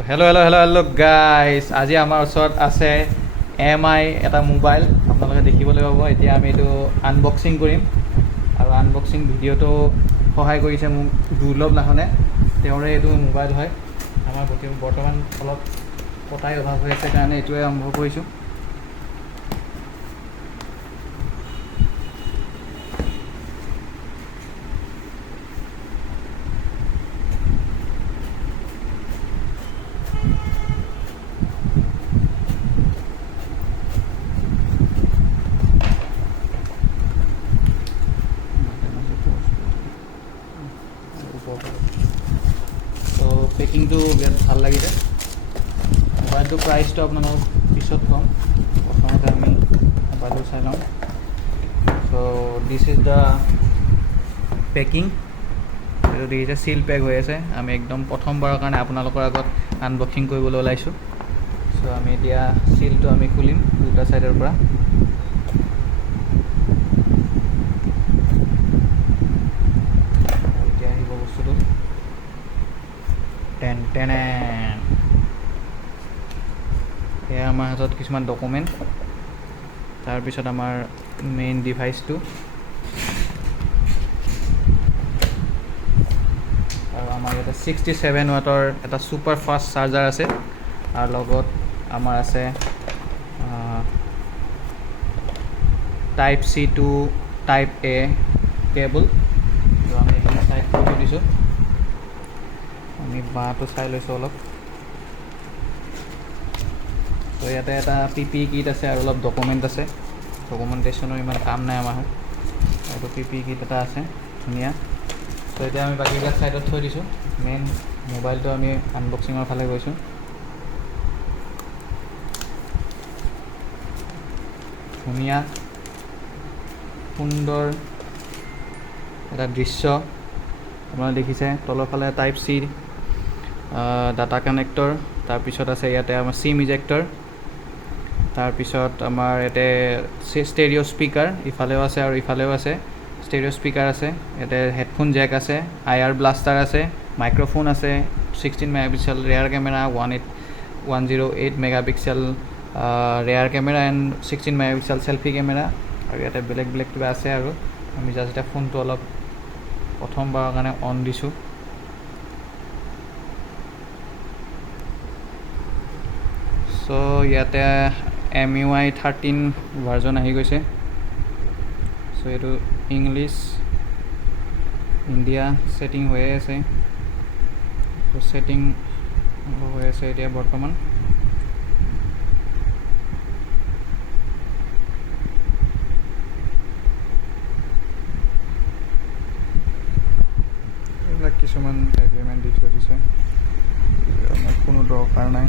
So hello guys. আজি আমাৰ ওচৰত আছে MI এটা মোবাইল আপোনালোকে দেখিবলৈ পাব এতিয়া আমি এটো আনবক্সিং কৰিম আৰু আনবক্সিং ভিডিওটো সহায় কৰিছে মোক দুৰ্লভ লাহনে তেওঁৰে এটো মোবাইল হয় আমাৰ বৰ্তমান অলপ পটাই অভাৱ হৈ আছে কাৰণে এটোৱে আৰম্ভ কৰিছো So packing to get ভাল লাগিছে মোবাইলটো প্ৰাইসটো আপোনালোকক পিছত কম প্ৰথমতে আমি মোবাইলটো চাই লম so this is the packing এটো দিছে সিল প্যাক হৈ আছে আমি একদম প্ৰথমবাৰৰ কাৰণে আপোনালোকৰ আগত আনবক্সিং কৰিবলৈ ওলাইছো so আমি এতিয়া সিলটো আমি খুলিম দুটা সাইডৰ পৰা টেন এয়া আমাৰ হাতত কিছুমান ডকুমেন্ট তাৰ পিছত আমাৰ মেইন ডিভাইসটো আৰু আমাৰ এটা 67 ওয়াটৰ এটা সুপাৰ ফাষ্ট চাৰ্জাৰ আছে আৰু লগত আমাৰ আছে টাইপ সি টু টাইপ এ কেবল তো আমি এখানে সাইড কৰি দিছো আমি বাটো চাই লৈছো অলপ তো ইয়াতে এটা পিপি কিট আছে আৰু অলপ ডকুমেন্ট আছে ডকুমেন্টেশনৰ ইমান কাম নাই আমাৰ আৰু পিপি কিট এটা আছে ধুনিয়া তো এতিয়া আমি বাকিবিলাক সাইডত থৈ দিছো মেইন মোবাইলটো আমি আনবক্সিংৰ ফালে গৈছো ধুনিয়া সুন্দৰ এটা দৃশ্য আপোনালোকে দেখিছে তলৰ ফালে টাইপ সি ডাটা কানেক্টৰ তাৰ পিছত আছে ইয়াতে আমাৰ সিম ইজেক্টৰ তাৰ পিছত আমাৰ এতে ষ্টেৰিও স্পিকাৰ ইফালেও আছে আৰু ইফালেও আছে ষ্টেৰিও স্পিকাৰ আছে এতে হেডফোন জ্যাক আছে আইআৰ ব্লাস্টাৰ আছে মাইক্ৰোফোন আছে 16 মেগাপিক্সেল ৰিয়াৰ কেমেৰা 108 মেগাপিক্সেল ৰিয়াৰ camera and 16 megapixel selfie camera আৰু ইয়াতে বেলেগ কিবা আছে আৰু আমি জাস্ট এটা ফোনটো অলপ প্ৰথমবাৰৰ কাৰণে অন দিছো সো ইয়াতে MUI 13 ভাৰ্জন আহি গৈছে সো এটো ইংলিশ ইন্ডিয়া সেটিং হৈ আছে তো সেটিং হৈ আছে এতিয়া বৰ্তমান কিছুমান এগ্ৰিমেন্ট দি থৈ দিছে আমাৰ কোনো দৰকাৰ নাই